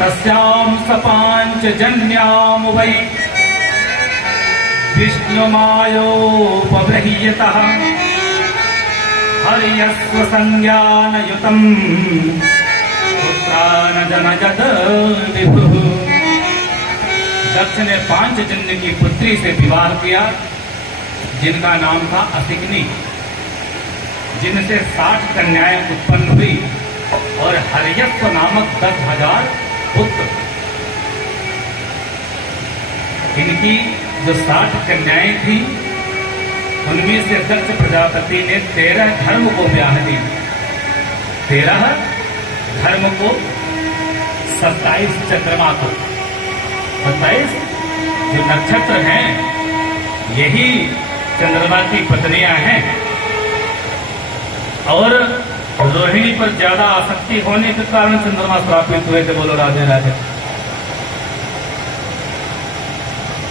तस्यां सपाञ्चजन्यां वै विष्णुमायोपबृह्यतः हर्यस्व संज्ञानयुतम् पुत्रान् जनयत विभुः। दक्ष ने पांचजन्य की पुत्री से विवाह किया, जिनका नाम था असिग्नि, जिनसे 60 कन्याएं उत्पन्न हुई और हर्यस्व नामक 10,000 पुत्र। इनकी जो 60 कन्याएं थी, उनमें से दक्ष प्रजापति ने 13 धर्म को ब्याह दी। 13 धर्म को, 27 चंद्रमा को। 27 जो नक्षत्र हैं, यही चंद्रमा की पत्नियां हैं। और रोहिणी पर ज्यादा आसक्ति होने के कारण चंद्रमा श्रापित हुए थे। बोलो राधे राधे।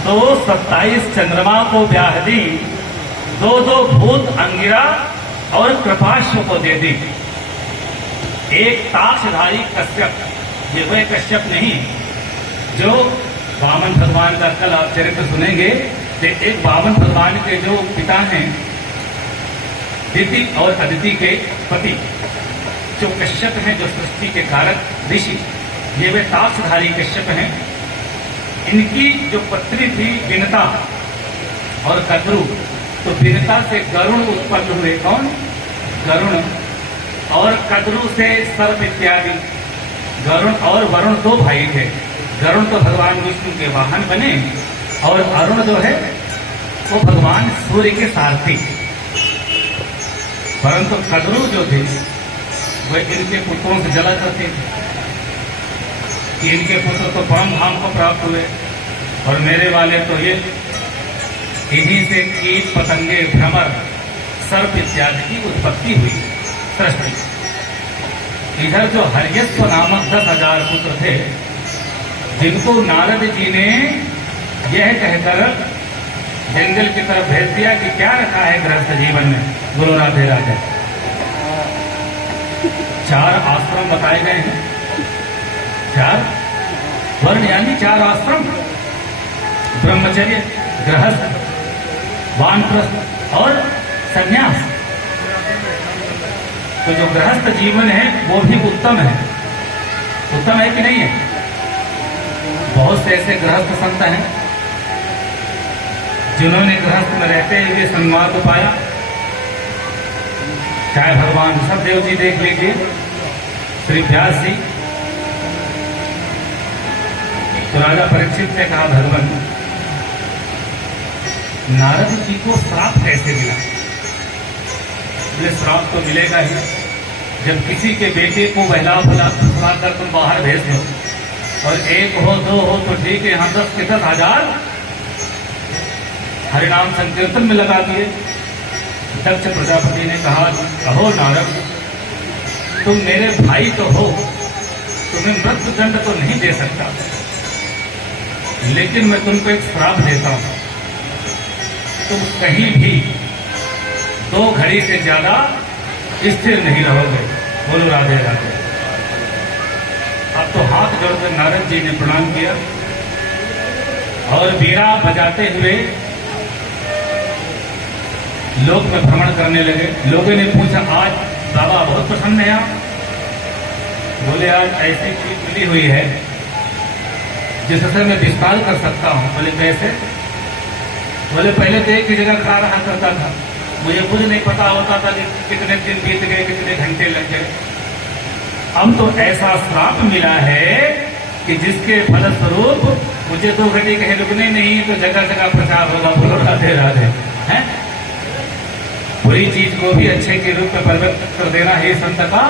तो 27 चंद्रमा को ब्याह दी, 2 भूत अंगिरा और कृपाश्व को दे दी। एक ताक्षधारी कश्यप, ये वह कश्यप नहीं जो वामन भगवान का कल आप चरित्र सुनेंगे। एक वामन भगवान के जो पिता हैं, दिति और अदिति के पति, जो कश्यप हैं, जो सृष्टि के कारक ऋषि, ये वे ताक्षधारी कश्यप हैं। इनकी जो पत्नी थी विनता और कद्रु, तो विनता से गरुण उत्पन्न हुए। कौन? गरुण। और कद्रु से सर्प इत्यादि। गरुण और वरुण 2 भाई थे। गरुण तो भगवान विष्णु के वाहन बने, और अरुण जो है वो भगवान सूर्य के सारथी। परंतु कद्रु जो थे वह इनके पुत्रों से जला करते थे कि इनके पुत्र तो परम धाम को प्राप्त हुए और मेरे वाले तो ये। इन्हीं से कीट पतंगे भ्रमर सर्प इत्यादि की उत्पत्ति हुई सृष्टि। इधर जो हर्यस्व नामक 10,000 पुत्र थे, जिनको नारद जी ने यह कहकर जंगल की तरफ भेज दिया कि क्या रखा है गृहस्थ जीवन में। गुरु राधे राधे। 4 आश्रम बताए गए हैं। 4 वर्ण यानी 4 आश्रम, ब्रह्मचर्य, गृहस्थ, वानप्रस्थ और संन्यास। तो जो गृहस्थ जीवन है वो भी उत्तम है। उत्तम है कि नहीं है? बहुत से ऐसे गृहस्थ संत हैं जिन्होंने गृहस्थ में रहते हुए संवाद पाया। चाहे भगवान ऋषभदेव जी देख लीजिए, श्री व्यास जी। तो राजा परीक्षित ने कहा, भगवान नारद जी को श्राप कैसे मिला? बोले श्राप तो मिलेगा ही, जब किसी के बेटे को बहला फुला कर तुम बाहर भेज दो, और 1 हो 2 हो तो ठीक है, यहाँ 10 के 10,000 हरिनाम संकीर्तन में लगा दिए। दक्ष प्रजापति ने कहा, अहो नारद, तुम मेरे भाई तो हो, तुम्हें मृत्यु दंड तो नहीं दे सकता, लेकिन मैं तुमको एक श्राप देता हूं। तुम कहीं भी 2 घड़ी से ज्यादा स्थिर नहीं रहोगे। बोलो राधे राधे। अब तो हाथ जोड़कर नारद जी ने प्रणाम किया और बीड़ा बजाते हुए लोक में भ्रमण करने लगे। लोगों ने पूछा, आज बाबा बहुत प्रसन्न है आप? बोले, आज ऐसी चीज मिली हुई है जिससे मैं विस्तार कर सकता हूं। बोले, कैसे? बोले, पहले तो एक ही जगह खड़ा रहा करता था, मुझे कुछ नहीं पता होता था कि कितने दिन बीत गए, कितने घंटे लग गए। अब तो ऐसा श्राप मिला है कि जिसके फलस्वरूप मुझे 2 घंटे कहीं रुकने नहीं, तो जगह जगह प्रचार होगा। बोलो राधे राधे। हैं? बुरी चीज को भी अच्छे के रूप में परिवर्तित कर देना ही संत का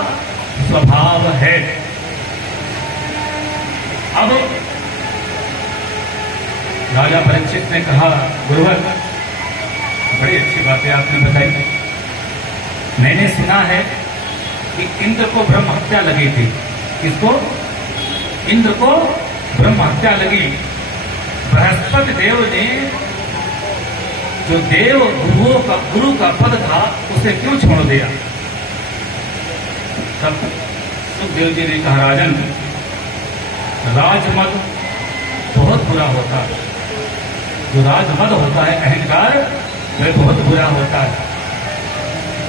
स्वभाव है। अब राजा परीक्षित ने कहा, गुरुवर बड़ी अच्छी बातें आपने बताई। मैंने सुना है कि इंद्र को ब्रह्म हत्या लगी थी। किसको? इंद्र को ब्रह्म हत्या लगी। बृहस्पति देव ने जो देव गुरु का पद था उसे क्यों छोड़ दिया? तब सुखदेव जी ने कहा, राजन राजमद बहुत बुरा होता है। जो राजमद होता है, अहंकार, वह बहुत बुरा होता है।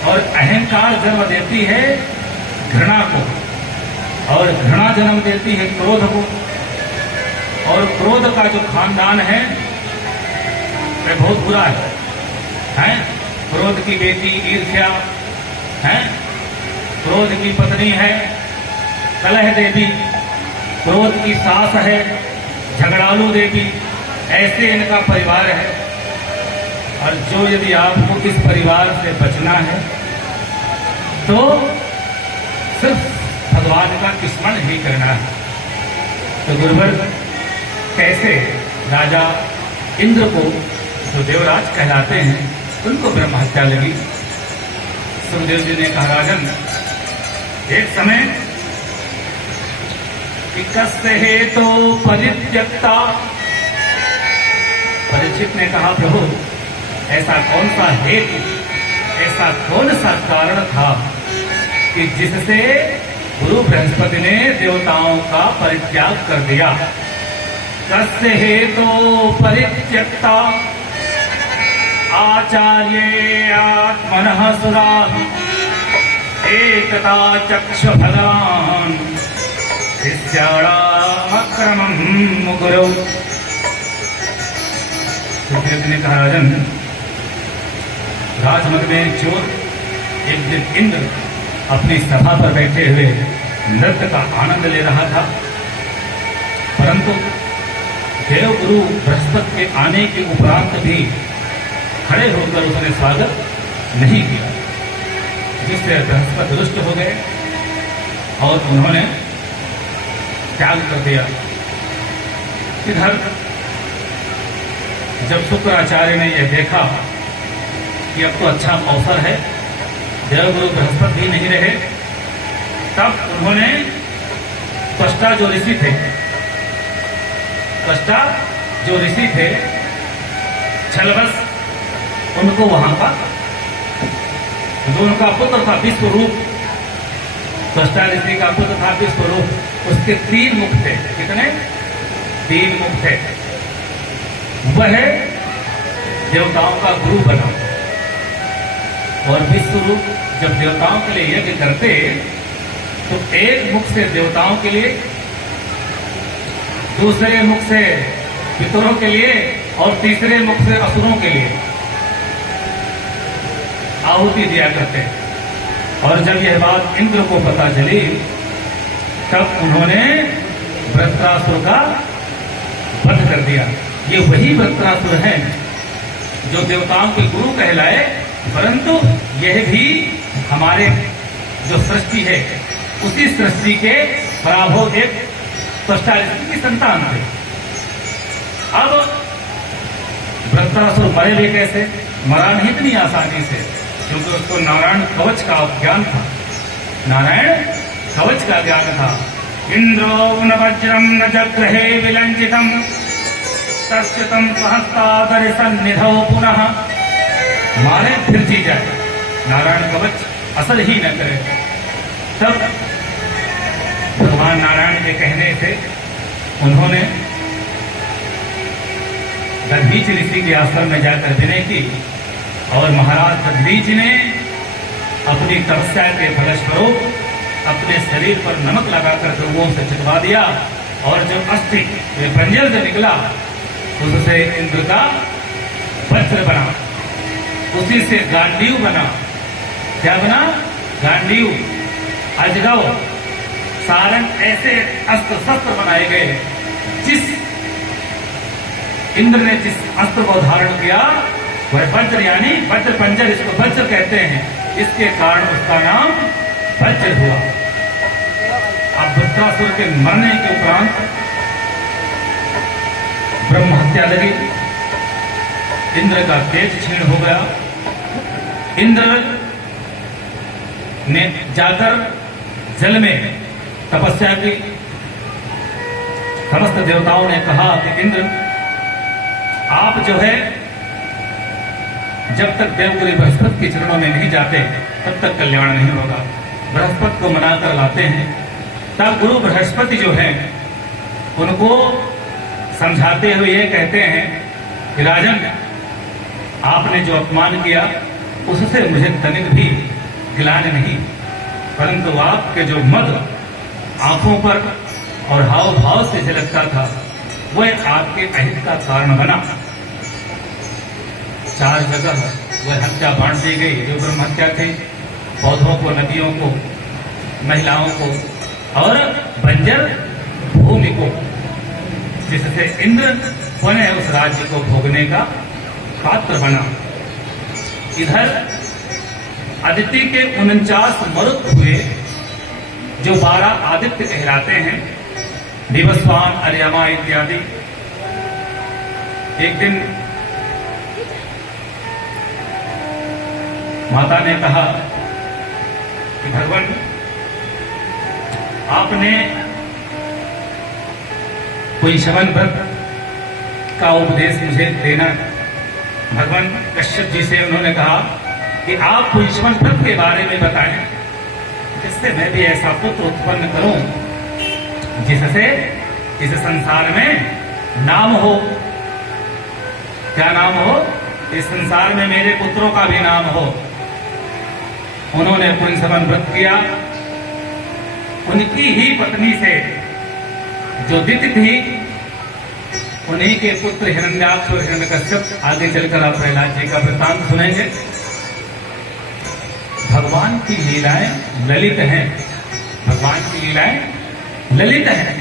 और अहंकार जन्म देती है घृणा को, और घृणा जन्म देती है क्रोध को, और क्रोध का जो खानदान है वह बहुत बुरा है? क्रोध की बेटी ईर्ष्या है, क्रोध की पत्नी है कलह देवी, क्रोध की सास है झगड़ालू देवी, ऐसे इनका परिवार है। और जो यदि आपको इस परिवार से बचना है तो सिर्फ भगवान का स्मरण ही करना है। तो गुरुवर कैसे राजा इंद्र को, जो देवराज कहलाते हैं, उनको ब्रह्म हत्या लगी। सुखदेव जी ने कहा, राजन, एक समय कि कस्य हेतु परित्यक्ता। परीक्षित ने कहा, प्रभु ऐसा कौन सा हेतु, ऐसा कौन सा कारण था कि जिससे गुरु बृहस्पति ने देवताओं का परित्याग कर दिया। कस्य हेतु परित्यक्ता आचार्ये आत्मनः सुरा एकता चक्ष भगवान शिष्याणामक्रमं मुकुरौ। सुखदेव ने कहा, राजन, राजमद में चोर एक दिन इंद्र अपनी सभा पर बैठे हुए नृत्य का आनंद ले रहा था, परंतु देवगुरु बृहस्पति के आने के उपरांत भी खड़े होकर उसने स्वागत नहीं किया, जिससे बृहस्पति रुष्ट हो गए और उन्होंने त्याग कर दिया। इधर जब शुक्राचार्य ने यह देखा कि अब तो अच्छा अवसर है, देवगुरु बृहस्पति भी नहीं रहे, तब उन्होंने त्वष्टा जो ऋषि थे, त्वष्टा जो ऋषि थे छलबस, उनको वहां का जो उनका पुत्र था विश्वरूप, त्वष्टा ऋषि का पुत्र था विश्वरूप, उसके 3 मुख थे। कितने? 3 मुख थे। वह देवताओं का गुरु बना। और विश्वरूप जब देवताओं के लिए यज्ञ करते तो एक मुख से देवताओं के लिए, दूसरे मुख से पितरों के लिए और तीसरे मुख से असुरों के लिए आहुति दिया करते। और जब यह बात इंद्र को पता चली तब उन्होंने वृत्रासुर का वध कर दिया। ये वही वृत्रासुर हैं जो देवताओं के गुरु कहलाए, परंतु यह भी हमारे जो सृष्टि है उसी सृष्टि के पराभव एक त्वष्टा ऋषि की संतान थे। अब वृत्रासुर मरे भी कैसे? मरा नहीं इतनी आसानी से, क्योंकि उसको नारायण कवच का ज्ञान था, नारायण कवच का ज्ञान था। इंद्रो न वज्रम न जग्रहे विलंचितम तस्यतम सहस्तादर सन्निधौ पुनः। मारे फिर जी जाए, नारायण कवच असर ही न करे। तब भगवान नारायण के कहने से उन्होंने दधीच ऋषि के आश्रम में जाकर विनय की और महाराज दधीच ने अपनी तपस्या के फलस्वरूप अपने शरीर पर नमक लगाकर ध्रुवों से चिपका दिया और जो अस्थि पंजर से निकला उससे इंद्र का वज्र बना, उसी से गांडीव बना। क्या बना? गांडीव, अजगव, सारंग, ऐसे अस्त्र शस्त्र बनाए गए। जिस इंद्र ने जिस अस्त्र को धारण किया वह वज्र, यानी वज्र पंजर, इसको वज्र कहते हैं, इसके कारण उसका नाम वज्र हुआ। अब वृत्रासुर के मरने के उपरांत ब्रह्म हत्या लगी, इंद्र का तेज क्षीण हो गया। इंद्र ने जाकर जल में तपस्या की। समस्त देवताओं ने कहा कि इंद्र, आप जो है जब तक देवगुरु बृहस्पति के चरणों में नहीं जाते तब तक कल्याण नहीं होगा। बृहस्पति को मनाकर लाते हैं, तब गुरु बृहस्पति जो है उनको समझाते हुए ये कहते हैं कि राजन, आपने जो अपमान किया उससे मुझे तनिक भी गिलान नहीं, परंतु आपके जो मद आंखों पर और हाव भाव से झलकता था वह आपके अहित का कारण बना। 4 जगह वह हत्या बांट दी गई जो ब्रह्म हत्या थे, पौधों को, नदियों को, महिलाओं को और बंजर भूमि को, जिससे इंद्र पुनः उस राज्य को भोगने का पात्र बना। इधर अदिति के 49 मरुत हुए जो 12 आदित्य कहलाते हैं, दिवस्वान, अर्यमा इत्यादि। एक दिन माता ने कहा कि भगवान, आपने कोई शवन व्रत का उपदेश मुझे देना। भगवान कश्यप जी से उन्होंने कहा कि आप कोई शवन व्रत के बारे में बताएं जिससे मैं भी ऐसा पुत्र उत्पन्न करूं जिससे इस संसार में नाम हो। क्या नाम हो? इस संसार में मेरे पुत्रों का भी नाम हो। उन्होंने पुंसवन व्रत किया। उनकी ही पत्नी से जो दिति थी, उन्हीं के पुत्र हिरण्याक्ष और हिरण्यकश्यप। आगे चलकर आप प्रहलाद जी का वृत्तांत सुनेंगे। भगवान की लीलाएं ललित हैं, भगवान की लीलाएं ललित हैं।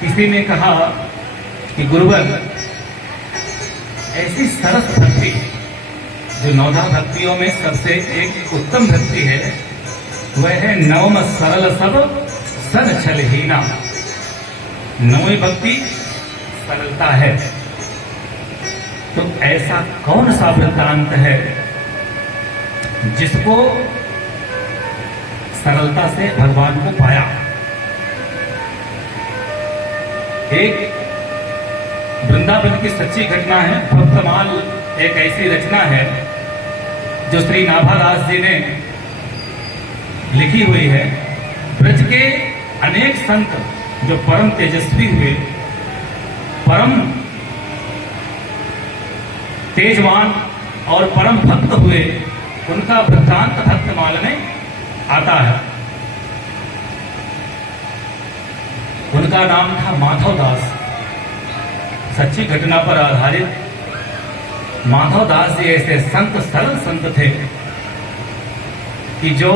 किसी ने कहा कि गुरुवर, ऐसी सरस भक्ति जो 9 भक्तियों में सबसे एक उत्तम भक्ति है, वह है नवम सरल सब सन छलहीना। 9वीं भक्ति सरलता है। तो ऐसा कौन सा वृत्तांत है जिसको सरलता से भगवान को पाया? एक वृंदावन की सच्ची घटना है। भक्तमाल एक ऐसी रचना है जो श्री नाभादास जी ने लिखी हुई है। ब्रज के अनेक संत जो परम तेजस्वी हुए, परम तेजवान और परम भक्त हुए, उनका वृत्तांत भक्तमाल में आता है। उनका नाम था माधव दास। सच्ची घटना पर आधारित माधव दास जी ऐसे संत, सरल संत थे कि जो